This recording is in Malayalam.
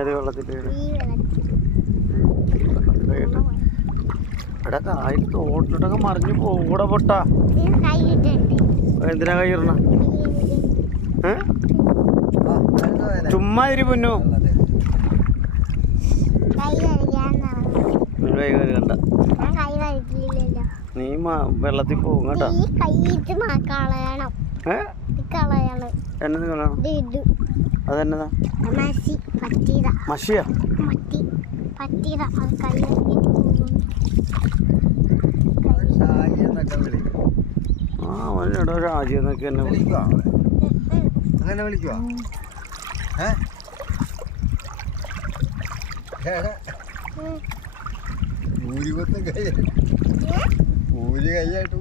ഏത് വെള്ളത്തിൽ ഇവിടെ കായൽ തോട്ടിട്ടൊക്കെ മറിഞ്ഞു പോകൂടെ പൊട്ടാ. എന്തിനാ കൈയിടണ? ചുമ്മാ ഇരി പൊന്നു. കൈ കഴുകണ്ട, നീ വെള്ളത്തിൽ പോകും കേട്ടോ. എന്നത് കളയണം? അതെന്നതാ? മഷിയാ? ആ അവനെടോ രാജി എന്നൊക്കെ എന്നെ വിളിക്കുവാ. അങ്ങനെ വിളിക്കുവാ? ഊരി കൈയായിട്ട്